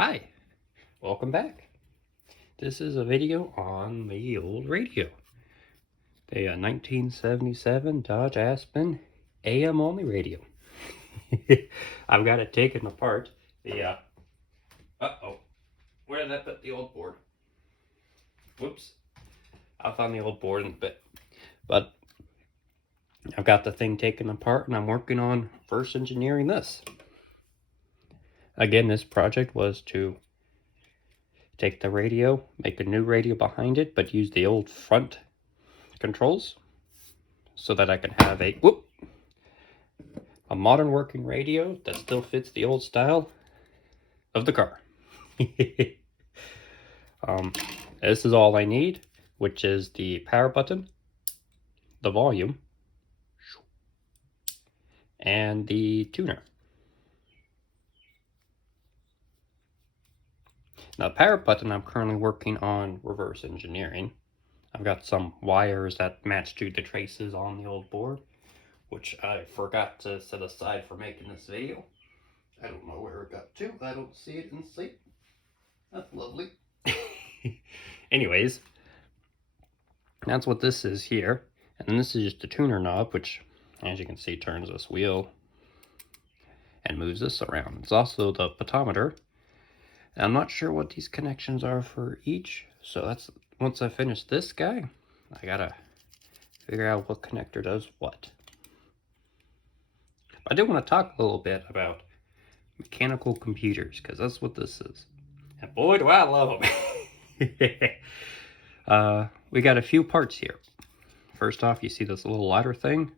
Hi, welcome back. This is a video on the old radio. The 1977 Dodge Aspen AM only radio. I've got it taken apart. Uh-oh, where did I put the old board? Whoops, I found the old board in a bit. But I've got the thing taken apart and I'm working on first engineering this. Again, this project was to take the radio, make a new radio behind it, but use the old front controls so that I can have a modern working radio that still fits the old style of the car. This is all I need, which is the power button, the volume, and the tuner. Now, the power button, I'm currently working on reverse engineering. I've got some wires that match to the traces on the old board, which I forgot to set aside for making this video. I don't know where it got to. I don't see it in sight. That's lovely. Anyways, that's what this is here. And then this is just a tuner knob, which, as you can see, turns this wheel and moves this around. It's also the potometer. And I'm not sure what these connections are for each. So that's once I finish this guy, I gotta figure out what connector does what. I do want to talk a little bit about mechanical computers, because that's what this is. And boy, do I love them. We got a few parts here. First off, you see this little ladder thing?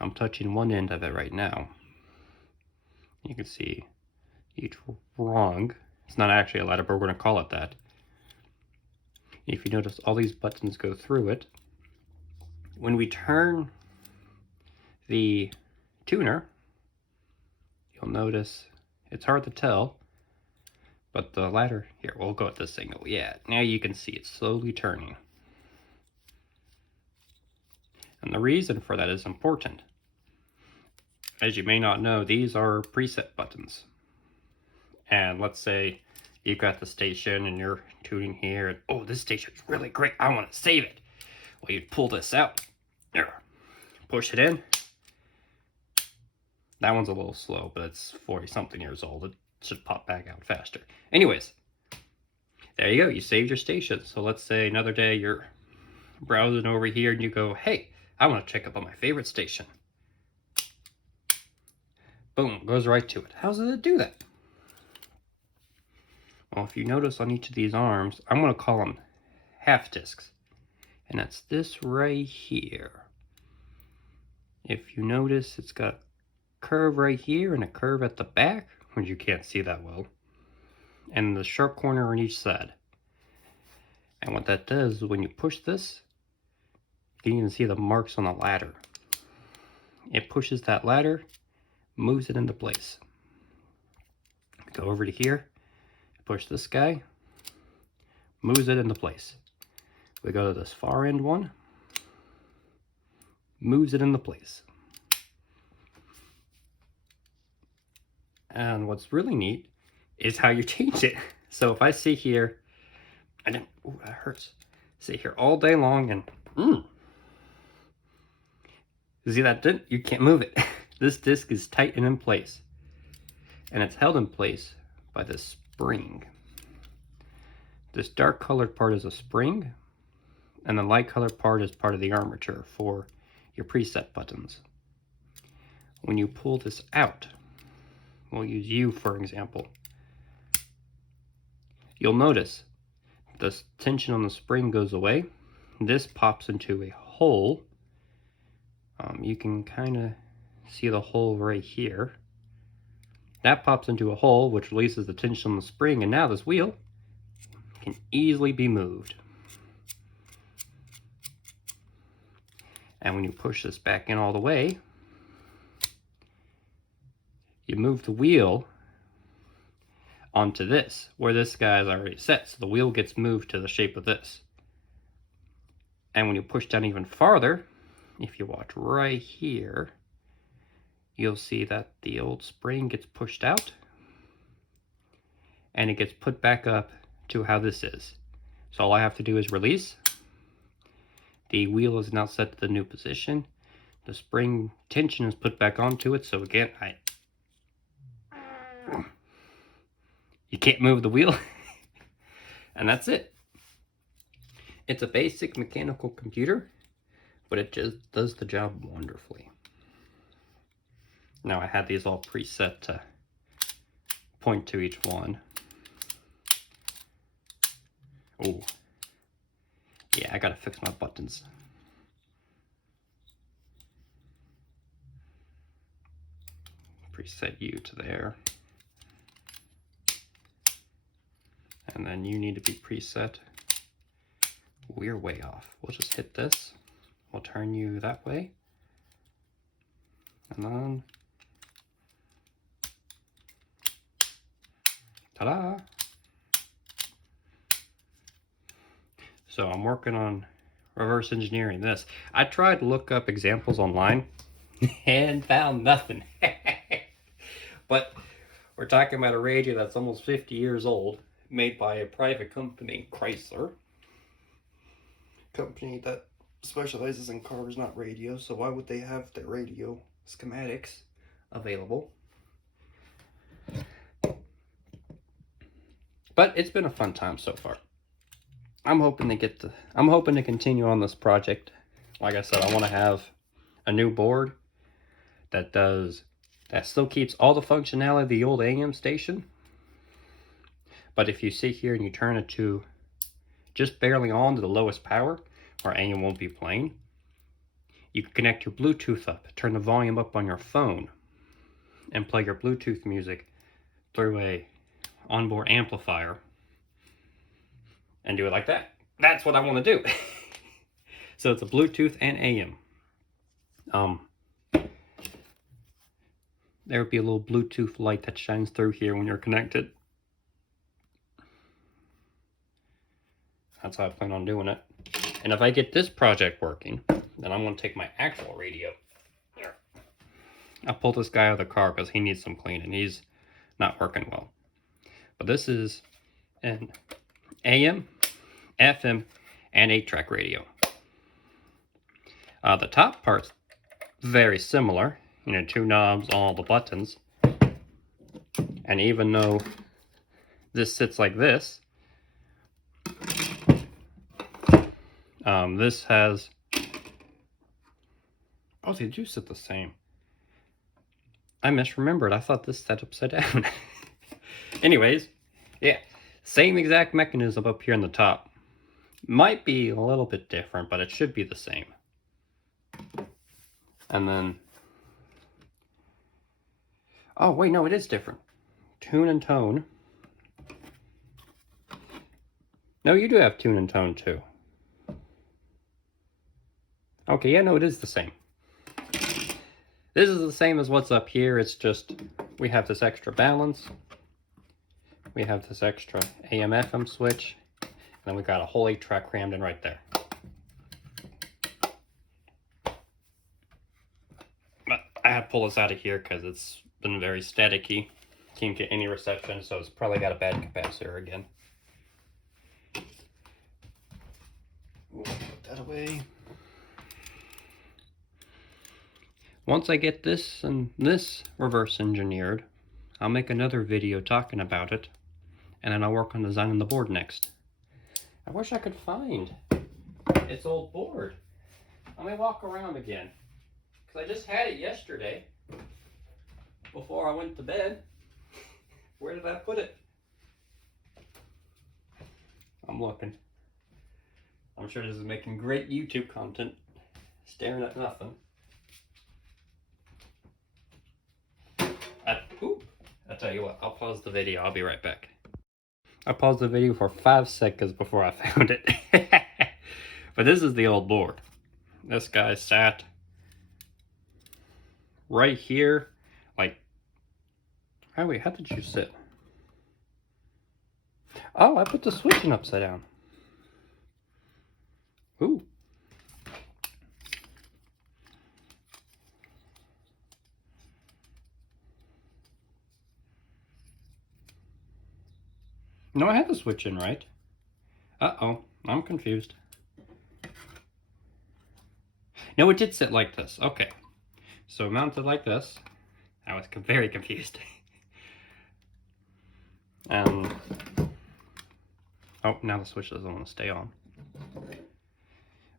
I'm touching one end of it right now. You can see each rung. It's not actually a ladder, but we're going to call it that. If you notice, all these buttons go through it. When we turn the tuner, you'll notice it's hard to tell, but the ladder, here, we'll go with this signal. Yeah, now you can see it's slowly turning. And the reason for that is important. As you may not know, these are preset buttons. And let's say you've got the station and you're tuning here. And, oh, this station's really great. I want to save it. Well, you'd pull this out. There. Push it in. That one's a little slow, but it's 40-something years old. It should pop back out faster. Anyways, there you go. You saved your station. So let's say another day you're browsing over here and you go, hey, I want to check up on my favorite station. Boom, goes right to it. How does it do that? Well, if you notice on each of these arms, I'm going to call them half discs. And that's this right here. If you notice, it's got a curve right here and a curve at the back, which you can't see that well. And the sharp corner on each side. And what that does is when you push this, you can even see the marks on the ladder. It pushes that ladder, moves it into place. Go over to here. Push this guy, moves it into place. We go to this far end one, moves it into place. And what's really neat is how you change it. So if I sit here, ooh, that hurts. Sit here all day long and, see that didn't? You can't move it. This disc is tight and in place. And it's held in place by this spring. This dark colored part is a spring, and the light colored part is part of the armature for your preset buttons. When you pull this out, we'll use U for example, you'll notice the tension on the spring goes away. This pops into a hole. You can kind of see the hole right here. That pops into a hole, which releases the tension on the spring, and now this wheel can easily be moved. And when you push this back in all the way, you move the wheel onto this, where this guy is already set, so the wheel gets moved to the shape of this. And when you push down even farther, if you watch right here, you'll see that the old spring gets pushed out, and it gets put back up to how this is. So all I have to do is release. The wheel is now set to the new position. The spring tension is put back onto it. So again, you can't move the wheel. And that's it. It's a basic mechanical computer, but it just does the job wonderfully. Now I had these all preset to point to each one. Oh, yeah, I gotta fix my buttons. Preset you to there. And then you need to be preset. We're way off. We'll just hit this. We'll turn you that way. And then, ta-da! So I'm working on reverse engineering this. I tried to look up examples online and found nothing. But we're talking about a radio that's almost 50 years old, made by a private company, Chrysler. Company that specializes in cars, not radios, so why would they have their radio schematics available? But it's been a fun time so far. I'm hoping to continue on this project. Like I said, I want to have a new board that still keeps all the functionality of the old AM station. But if you sit here and you turn it to just barely on to the lowest power, where AM won't be playing, you can connect your Bluetooth up, turn the volume up on your phone, and play your Bluetooth music through a onboard amplifier, and do it like that. That's what I want to do. So it's a Bluetooth and AM. There would be a little Bluetooth light that shines through here when you're connected. That's how I plan on doing it. And if I get this project working, then I'm going to take my actual radio. I'll pull this guy out of the car because he needs some cleaning. He's not working well. But this is an AM, FM, and 8-track radio. The top part's very similar. You know, 2 knobs, all the buttons. And even though this sits like this, this has... Oh, they do sit the same. I misremembered. I thought this sat upside down. Anyways, yeah. Same exact mechanism up here in the top. Might be a little bit different, but it should be the same. And then... Oh, wait, no, it is different. Tune and tone. No, you do have tune and tone, too. Okay, yeah, no, it is the same. This is the same as what's up here. It's just we have this extra balance. We have this extra AM FM switch. And then we got a whole 8-track crammed in right there. But I have to pull this out of here because it's been very staticky. Can't get any reception, so it's probably got a bad capacitor again. Ooh, put that away. Once I get this and this reverse engineered, I'll make another video talking about it, and then I'll work on designing the board next. I wish I could find its old board. Let me walk around again, because I just had it yesterday before I went to bed. Where did I put it? I'm looking. I'm sure this is making great YouTube content, staring at nothing. I'll tell you what, I'll pause the video. I'll be right back. I paused the video for 5 seconds before I found it. But this is the old board. This guy sat right here. Like, oh wait, how did you sit? Oh, I put the switching upside down. Ooh. No, I had the switch in right. Uh-oh, I'm confused. No, it did sit like this. Okay. So mounted like this. I was very confused. Oh, now the switch doesn't want to stay on.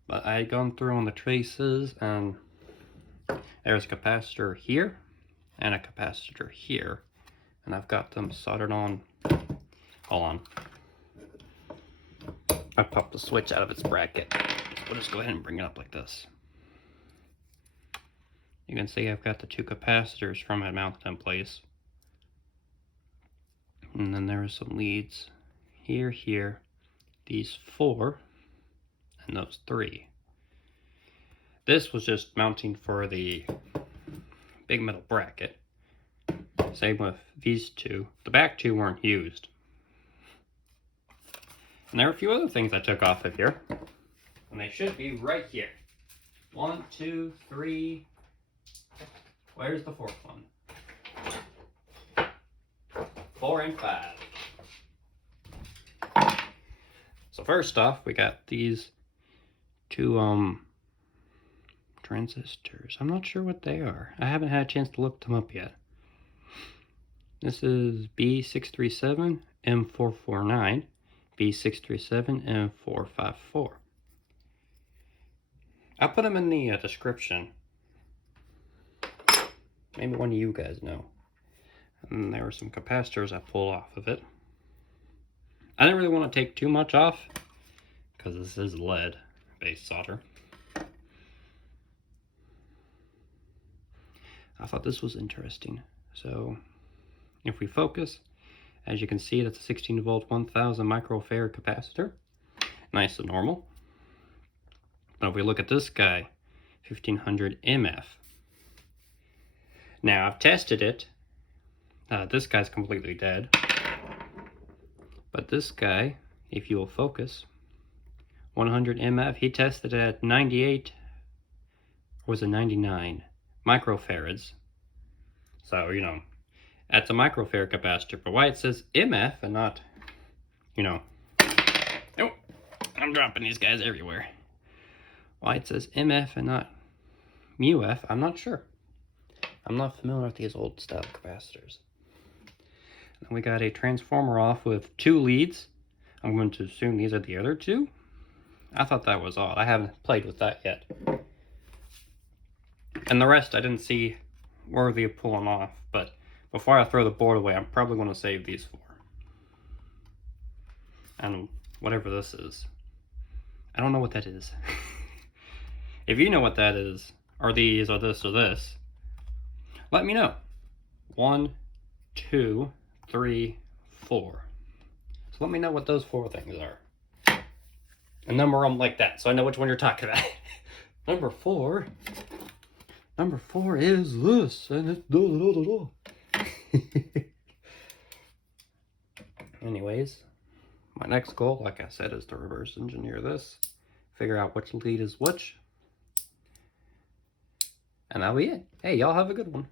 But I had gone through on the traces, and there's a capacitor here and a capacitor here. And I've got them soldered on. Hold on. I popped the switch out of its bracket. We'll just go ahead and bring it up like this. You can see I've got the two capacitors from it mounted in place. And then there are some leads here, here, these 4, and those 3. This was just mounting for the big metal bracket. Same with these 2. The back 2 weren't used. And there are a few other things I took off of here. And they should be right here. 1, 2, 3. Where's the 4th one? 4 and 5. So first off, we got these 2 transistors. I'm not sure what they are. I haven't had a chance to look them up yet. This is B637 M449, B637 M454. I'll put them in the description. Maybe one of you guys know. And there were some capacitors I pulled off of it. I didn't really want to take too much off because this is lead-based solder. I thought this was interesting. So if we focus, as you can see, that's a 16 volt 1000 microfarad capacitor. Nice and normal. But if we look at this guy, 1500 MF. Now I've tested it. This guy's completely dead. But this guy, if you will focus, 100 MF, he tested it at 98, or was it 99 microfarads. So, you know, that's a microfarad capacitor. But why it says MF and not, you know, oh, I'm dropping these guys everywhere. Why it says MF and not MUF, I'm not sure. I'm not familiar with these old style capacitors. And we got a transformer off with 2 leads. I'm going to assume these are the other 2. I thought that was odd. I haven't played with that yet. And the rest I didn't see worthy of pulling off. But before I throw the board away, I'm probably going to save these 4. And whatever this is. I don't know what that is. If you know what that is, or these, or this, or this, let me know. 1, 2, 3, 4. So let me know what those 4 things are. And number them like that, so I know which one you're talking about. Number 4 is this, and it's Anyways, my next goal, like I said, is to reverse engineer this, figure out which lead is which, and that'll be it. Hey, y'all have a good one.